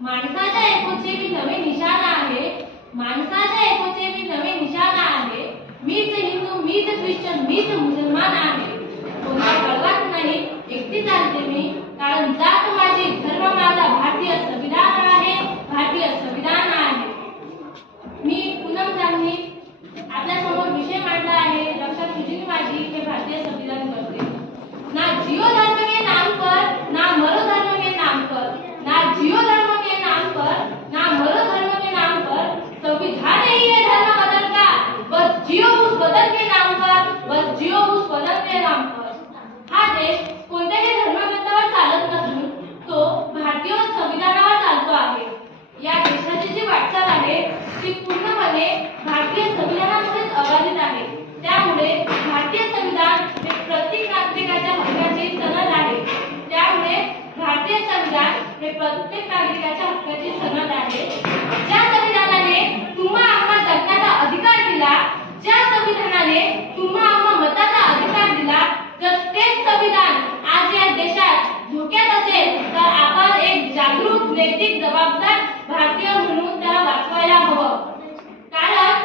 माणसाच्या एकोचे मी नवे निशाणा आहे, माणसाच्या एकोचे मी नवे निशाणा आहे. मीच हिंदू, मीच ख्रिश्चन, मीच मुसलमान आहे. कोणत्या कळवाच नाही, एकटी चालते मी, कारण जात माझी, धर्म माझा भारतीय संविधान आहे, भारतीय संविधान आहे. मी पूनम जामनी आपल्या समोर विषय मांडला आहे. रक्षा तुझी माझी हे भारतीय संविधान करते. ना जियो धर्म के नाम पर, ना मरो धर्म के नाम पर, ना जियो धर्म के नाम पर, ना मरो धर्म के नाम पर. संविधान ही है धर्म बदल का, बस जियो उस बदल के नाम पर, बस जियो उस बदल के नाम पर. हा देश कोणत्याही धर्मग्रंथावर चालत नसून तो भारतीय संविधानावर चालतो आहे. या देशाची जी वाटचाल आहे ती पूर्णपणे भारतीय संविधानामध्येच अबाधित आहे. त्यामुळे भारतीय संविधान हे प्रत्येक नागरिकाच्या हक्काची सनद आहे. त्यामुळे भारतीय संविधान हे प्रत्येक नागरिकाच्या हक्काची सनद आहे. ज्या संविधानाने तुम्हा आम्हा जगण्याचा अधिकार दिला, ज्या संविधानाने तुम्हा आम्हा मताचा अधिकार दिला, जर तेच संविधान आज या देशात धोक्यात असेल तर आपण एक जागरूक, नैतिक, जबाबदार भारतीय म्हणून त्याला वाचवायला हवं. कारण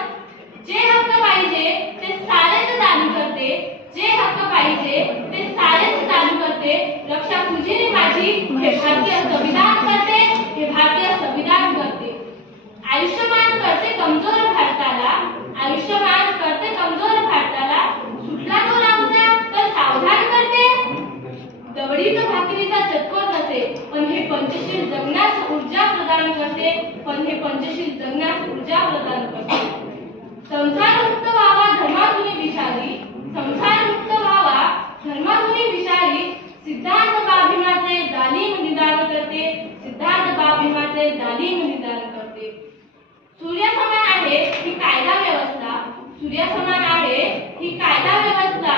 जे हक्क पाहिजे ते सारेच चालू करते, जे हक्क पाहिजे ते सारेच चालू करते. रक्षा तुझी माझी हे भारतीय संविधान करते, हे भारतीय संविधान करते. आयुष्यमान करते कमजोर भारताला, आयुष्यमान करते कमजोर भारताला. सुटला तो रामचा तर सावधान करते. दवडीत भाकरीचा चतकोर नसे, पण हे पंचशील जगण्यास ऊर्जा प्रदान करते, पण हे पंचशील जगण्यास ऊर्जा प्रदान करते. संसार मुक्त व्हावा धर्मातून विशाली, संसार मुक्त व्हावा धर्मातून विशाली. सिद्धांत बाभीमाचे जालिम निदान करते, सिद्धांत बाभीमाचे जालिम निदान करते. सूर्यासमान आहे ही कायदा व्यवस्था, सूर्यासमान आहे ही कायदा व्यवस्था.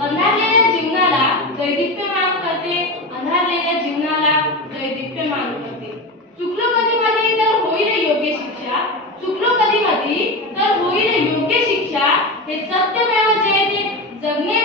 अंधारलेल्या जीवनाला दैदिप्यमान करते, अंधारलेल्या जीवनाला दैदिप्यमान करते. चुकलो कधी मध्ये तर होईल योग्य शिक्षा, चुकलो कधी मध्ये तर होईल योग्य शिक्षा. हे सत्यमेव जयते, जगणे